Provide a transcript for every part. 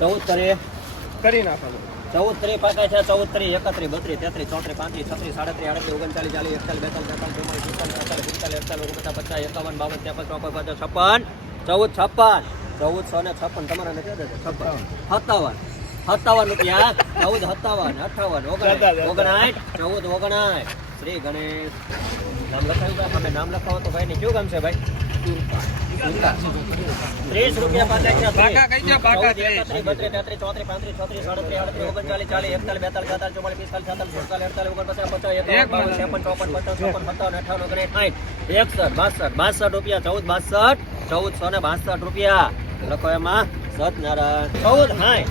ચૌદ તરી કરી નાખવાનું. ચૌદ ત્રી પાકા છે ચૌદ ત્રી એકત્રીસ બત્રીસ તેત્રીસ ચોત્રીસ પાંત્રીસ છત્રીસ સાડત્રીસ આડત્રીસ ઓગણચાલીસ ચાલીસ એકતાલીસ બેતાલીસ તેતાલીસ ચુમ્માલીસ પિસ્તાલીસ અડતાલીસ પિસ્તાલીસ અડતાલીસ ઓગણપચાસ પચાસ એકાવન બાવન ત્રેપન ચોપન પચાસ છપ્પન ચૌદ છપ્પન. ચૌદસો ને છપ્પન. તમારા નથી યાદ છપ્પન. સત્તાવન. સત્તાવન રૂપિયા. ચૌદ સત્તાવન અઠાવન ઓગણ ઓગણાઠ ચૌદ ઓગણાઠ શ્રી ગણેશ. નામ લખાયું તમે નામ લખાવો તો ભાઈ ને કયું ગમશે છે ભાઈ? ત્રીસ રૂપિયા પાકા કઈ? પાકા ચૌદ, એકત્રીસ, બત્રીસ, તેત્રીસ, ચોત્રીસ, પાંત્રીસ, છત્રીસ, સાડત્રીસ, આડત્રીસ, ઓગણચાલીસ, ચાલીસ, એકતાલીસ, બેતાલીસ, તેતાલીસ, ચુમ્માલીસ, પિસ્તાલીસ, છેતાલીસ, સુડતાલીસ, અડતાલીસ, ઓગણપચાસ, પચાસ, એકાવન, બાવન, ત્રેપન, ચોપન, પચાસ, છપ્પન, સત્તાવન, અઠ્ઠાવન, ઓગણીસ, સાઠ, એકસઠ, બાસઠ, બાસઠ રૂપિયા ચૌદ બાસઠ ચૌદસો ને બાસઠ રૂપિયા. લખો એમાં સતનારાયણ ચૌદ સાઠ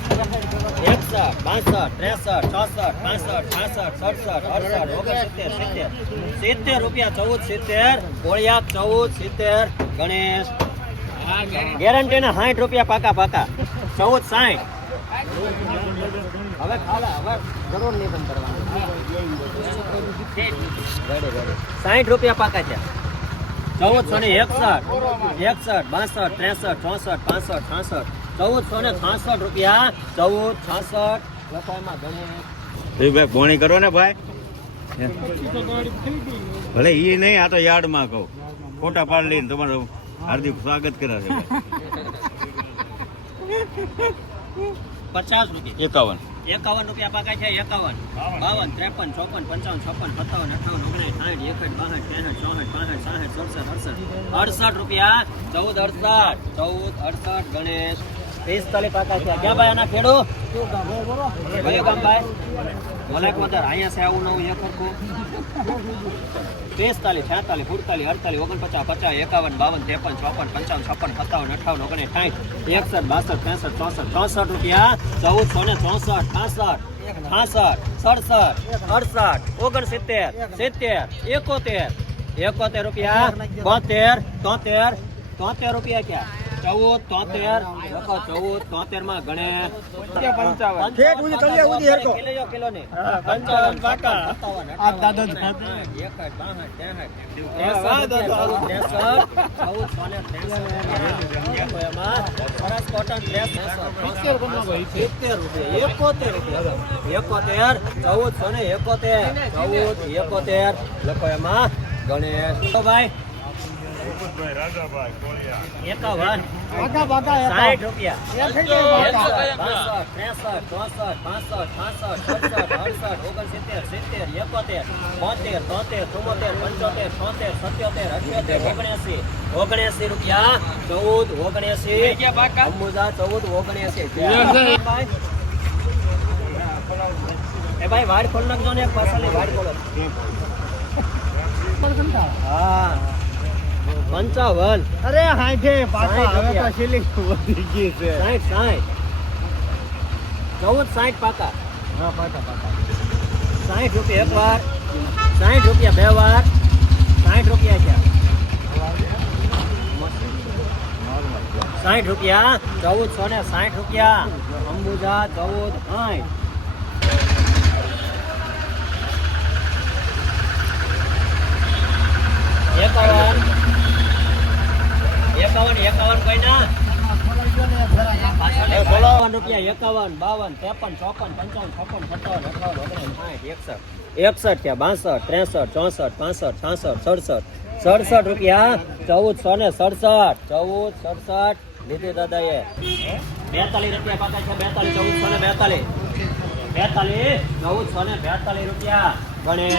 એકસઠ બાસઠ ત્રેસઠ ચોસઠ પાસઠ છાસઠ સડસઠ અડસઠ ઓગણસિત્તેર સિત્તેર. સિત્તેર રૂપિયા ચૌદ સિત્તેર. કોળિયા ચૌદ સિત્તેર. ગણેશ. ગેરંટી ના સાઠ રૂપિયા પાકા પાકા. ચૌદ સાઠ હવે ખાલા, હવે જરૂર નહીં બંધ કરવાનું. સાઠ રૂપિયા પાકા છે. ચૌદસો ને એકસઠ એકસઠ, બાસઠ, ત્રેસઠ, ચોસઠ, પાસઠ, છાસઠ. ચૌદસો ને છાસઠ રૂપિયા, ચૌદ, છાસઠ. લખાણમાં ગણેશ ભાઈ પોણી કરો ને ભાઈ. ભલે એ નહીં આ તો યાર્ડમાં કહું. ફોટા પાડી લઈને તમારું હાર્દિક સ્વાગત કરે છે. પચાસ રૂપિયા. એકાવન. એકાવન રૂપિયા પાકા છે એકાવન. બાવન. ત્રેપન ચોપન પંચાવન છપ્પન સત્તાવન અઠાવન ઓગણીસ સાઠ એકસઠ બાસઠ ત્રેસઠ ચોસઠ પાસઠ સાસઠ સડસઠ અડસઠ. અડસઠ રૂપિયા ચૌદ અડસઠ. ચૌદ અડસઠ ગણેશ. પિસ્તાલીસ પાકા છે. ક્યાં ભાઈ આના ખેડૂ કયું ગામ ભાઈ? મોલેક વધાર અહીંયા છે આવું નવું એક સરખું પિસ્તાલીસ છેતાલીસ, સુડતાલીસ, અડતાલીસ, ઓગણપચાસ, પચાસ, એકાવન, બાવન, ત્રેપન, ચોપન, પંચાવન, છપ્પન, સત્તાવન અઠાવન ઓગણીસ સાઠ એકસઠ, બાસઠ, ત્રેસઠ, ચોસઠ ચોસઠ રૂપિયા, ચૌદસો ને ચોસઠ, પાસઠ છાસઠ સડસઠ, અડસઠ, ઓગણસિત્તેર, સિત્તેર, એકોતેર એકોતેર રૂપિયા, બોતેર, તોતેર તોતેર રૂપિયા ક્યાં? ચૌદ તોતેર. લખો ચૌદ તોતેરમાં ગણે કિલો ને એકોતેર. ચૌદ એકોતેર. લખો એમાં. ગણેશ. તો ભાઈ એકાવન. પાકા પાકા સાઠ રૂપિયા. એક થઈ જાય પાકા. બાસઠ, ત્રેસઠ, ચોસઠ, પાંસઠ, છાસઠ, સડસઠ, અડસઠ, ઓગણસિત્તેર, સિત્તેર, એકોતેર, બોતેર, તોતેર, ચુમ્મોતેર, પંચોતેર, છોતેર, સત્યોતેર, અઠ્યોતેર, ઓગણએંસી. ઓગણએંસી રૂપિયા ચૌદ ઓગણએંસી. અંબુજા ચૌદ ઓગણએંસી. ભાઈ. એ ભાઈ વાડ ખોલ નાખજો ને એક પાછળની વાડ ખોલો. હા. પંચાવન. અરે હાંઠે પાકા હવે તો રૂપિયા. વધી ગઈ છે. સાઠ સાઠ ચૌદ સાઠ પાકા. હા પાકા પાકા. સાઠ રૂપિયા એક વાર સાઠ રૂપિયા બે વાર સાઠ રૂપિયા છે સાઠ રૂપિયા ચૌદસો ને સાઠ રૂપિયા. અંબુજા ચૌદ સાઠ એકાવન એકાવન એકાવન કોઈ ના એકાવન રૂપિયા એકાવન બાવન ત્રેપન ચોપન પંચાવન છપ્પન સત્તાવન અઠાવન ઓગણીસ સાઠ એકસઠ ત્યાં બાસઠ ત્રેસઠ ચોસઠ પાસઠ છાસઠ સડસઠ. સડસઠ રૂપિયા ચૌદસો ને સડસઠ. ચૌદ સડસઠ. લીધી એ બેતાલીસ રૂપિયા પાકા છે બેતાલીસ ચૌદસો ને બેતાલીસ. બેતાલીસ ચૌદસો ને બેતાલીસ રૂપિયા. ગણે.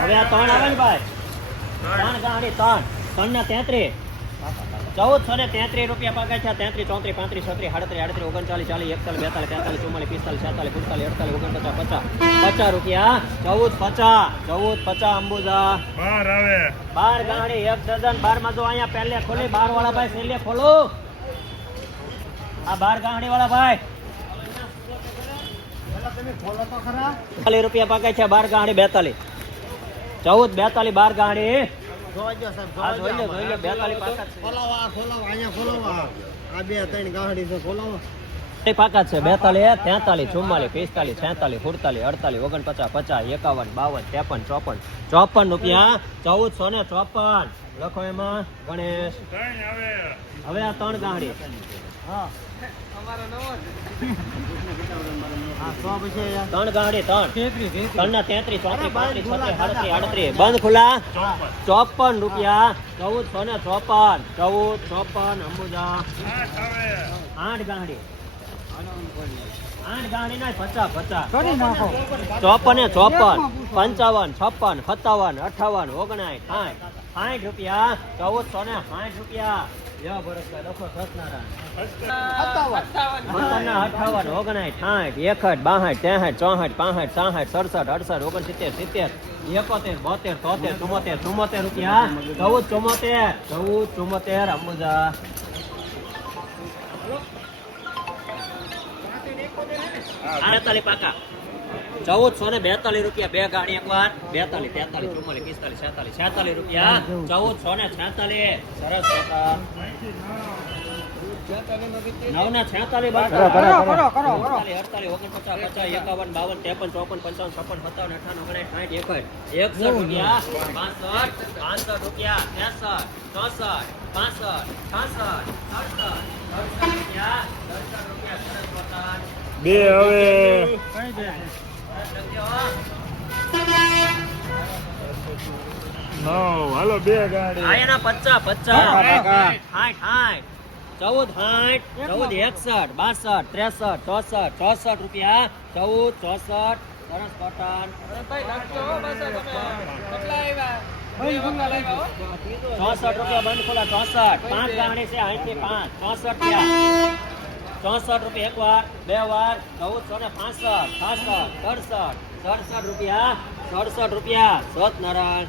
હવે આ ત્રણ આવે ને ભાઈ? ત્રણ ગાડી ત્રણ. ત્રણ ને તેત્રીસ ચૌદસો ને તેત્રીસ રૂપિયા પગાર છે. તેત્રીસ ચોત્રીસ પાંત્રીસ છત્રીસ સાડત્રીસ આડત્રીસ ઓગણચાલીસ ચાલીસ એકતાલીસ બેતાલીસ તેતાલીસ ચુમ્માલીસ પિસ્તાલીસ છેતાલીસ પિસ્તાલીસ અડતાલીસ ઓગણપચાસ પચાસ. પચાસ રૂપિયા. ચૌદ પચાસ. ચૌદ પચાસ અંબુજા. બાર આવે. બાર ગાડી એક ડઝન. બારમાં જો અહીંયા પહેલે ખોલી બાર વાળા ભાઈ છેલ્લે ખોલો. આ બાર ગાડી વાળા ભાઈ રૂપિયા પગાર છે બાર બેતાલીસ. ચૌદ બેતાલીસ બાર ગાડી. જોવા જો સાહેબ આ જોઈ લો જોઈ લો બેતાલીસ પાકા છે. ખોલાવો અહીંયા ખોલાવો. આ બે ત્રણ ગાડી છે ખોલાવો. પાકા છે બેતાલીસ તેતાલીસ ચુમ્માલીસ પિસ્તાલીસ છેતાલીસ સુડતાલીસ અડતાલીસ ઓગણપચાસ પચાસ એકાવન બાવન ત્રેપન ચોપન ચોપન રૂપિયા ચૌદસો ને ચોપન. લખો એમાં ગણેશ. હવે આ ત્રણ ગાડી. ત્રણ ગાડી ત્રણ. ના તેત્રીસ ચોત્રીસ પાંત્રીસ છત્રીસ આડત્રીસ. બંધ ખુલ્લા. ચોપન રૂપિયા ચૌદ સો ને ચોપન. ચૌદ ચોપન અંબુજા. આઠ ગાડી. ચોપન એ ચોપન પંચાવન છપ્પન સત્તાવન અઠાવન ઓગણાઠ સાઠ. સાઠ રૂપિયા ચૌદ સો ને સાઠ રૂપિયા. અઠાવન ઓગણાઠ સાઠ એકસઠ બાસઠ ત્રેસઠ ચોસઠ પાસઠ સાસઠ સડસઠ અડસઠ ઓગણસિત્તેર સિત્તેર એકોતેર બોતેર તોતેર ચુમોતેર ચુમોતેર રૂપિયા. ચૌદ ચુમોતેર. ચૌદ ચુમોતેર અંબુજા. બેતાલીસ પાકા. ચૌદસો ને બેતાલીસ રૂપિયા બે ગાડી એક વાર બેતાલીસ તેતાલીસ ચુમ્માલીસ પિસ્તાલીસ છેતાલીસ છેતાલીસ રૂપિયા. ચૌદસો ને છેતાલીસ. સરસ નવ ને છેતાલીસ. અડતાલીસ ઓગણપચાસ પચાસ એકાવન બાવન ત્રેપન ચોપન પંચાવન છપ્પન સત્તાવન અઠાવન ઓગણીસ સાઠ એકસઠ. એકસઠ રૂપિયા પાસઠ પાંસઠ રૂપિયા ત્રેસઠ ચોસઠ પાસઠ છાસઠ સડસઠ સડસઠ રૂપિયા સડસઠ રૂપિયા સરસ પાકા બે હવે. નવ. હાલો બે ગાડી. હાઠ હાઠ. ચૌદ હાઠ. ચૌદ એકસઠ બાસઠ ત્રેસઠ ચોસઠ ચોસઠ રૂપિયા. ચૌદ ચોસઠ. સરસ કોટન ચોસઠ રૂપિયા બંધ ખોલા ચોસઠ. પાંચ ગાડી છે અહીંથી પાંચ. ચોસઠ થયા ચોસઠ રૂપિયા એક વાર બે વાર ચૌદસો ને પાસઠ પાસઠ સડસઠ સડસઠ રૂપિયા સડસઠ રૂપિયા. સત્યનારાયણ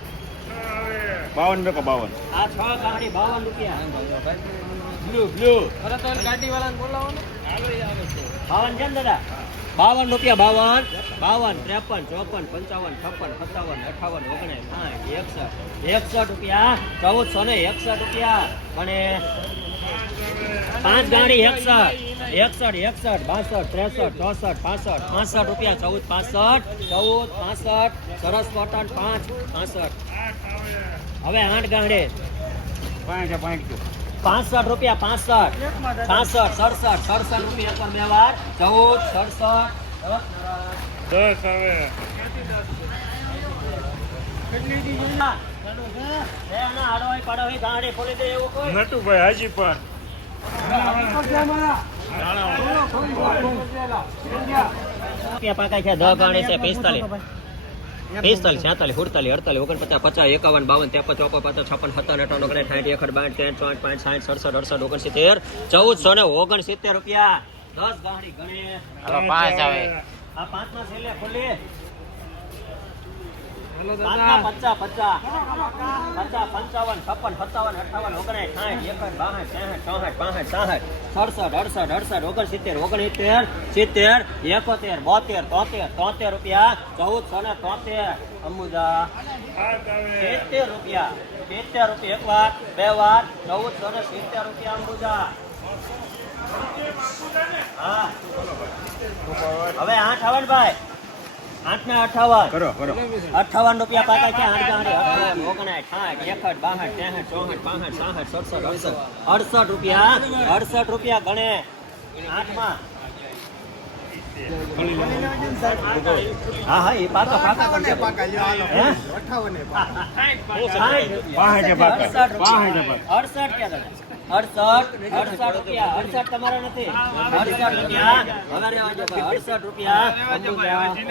બાવન રૂપિયા બાવન. આ છ ગાડી બાવન રૂપિયા. Blue blue. બાવન છે ને દાદા? બાવન રૂપિયા બાવન. બાવન ત્રેપન ચોપન પંચાવન છપ્પન સત્તાવન અઠાવન ઓગણીસ સાઠ એકસઠ. એકસઠ રૂપિયા. ચૌદસો ને એકસઠ રૂપિયા. અને પાંચ ગાડી એકસઠ. એકસઠ એકસઠ બાસઠ ત્રેસઠ ચોસઠ પાસઠ પાસઠ રૂપિયા ચૌદ પાસઠ ચૌદ પાસઠ સરસ કોટન પાંચ પાસઠ. હવે આઠ ગાંડે. પાંચ પાંચ પાસઠ રૂપિયા પાસઠ. પાંસઠ સડસઠ સડસઠ રૂપિયા પર બે વાર ચૌદ સડસઠ. દસ હવે. નટુભાઈ હાજી પણ. પાકા છે? દસ ગાણી છે પિસ્તાલીસ. પિસ્તાલીસ છેતાલીસ સુડતાલીસ અડતાલીસ ઓગણપચાસ પચાસ એકાવન બાવન ત્રેપન ચોપન પચાસ છપ્પન સત્તર અઠાવન ઓગણીસ સાઠ એકડ બાઠ ત્રણ ચોટ પાંચ સાઠ સડસઠ અડસઠ ઓગણસિત્તેર ચૌદસો ને ઓગણસિત્તેર રૂપિયા. દસ ગાડી ગણી. પાંચ આવે. આ પાંચમાં છેલ્લે ખોલી પાંચમાં પચાસ પચાસ પચાસ પંચાવન, છપ્પન, સત્તાવન અઠાવન ઓગણીસ સાઠ એકસઠ બાસઠ, ત્રેસઠ, ચોસઠ, પાસઠ, સાસઠ, સડસઠ, અડસઠ અડસઠ, ઓગણસિત્તેર ઓગણસિત્તેર, સિત્તેર, એકોતેર, બોતેર, તોતેર તોતેર રૂપિયા ચૌદસો ને તોતેર. અંબુજા. સિત્તેર રૂપિયા. સિત્તેર રૂપિયા એક વાર, બે વાર ચૌદસો સિત્તેર રૂપિયા, અંબુજા. હા. હવે આઠ અવન ભાઈ. આઠ ને અઠાવન. કરો કરો. અઠાવન રૂપિયા પાકા છે આઠ ગાંઠ અઠાવન ઓગણાઠ સાઠ એકસઠ બાસઠ ત્રેસઠ ચોસઠ પાસઠ સાસઠ સડસઠ અડસઠ. અડસઠ રૂપિયા અડસઠ રૂપિયા ગણે. આઠમાં. હા હા એ પાકા પાકા કરશે હે? સાઠ. પાંચ પાકા. અડસઠ પાંચ પાકા. અડસઠ ક્યાં દાદા? અડસઠ અડસઠ રૂપિયા. અડસઠ તમારા નથી. અડસઠ રૂપિયા. હવે. અડસઠ રૂપિયા.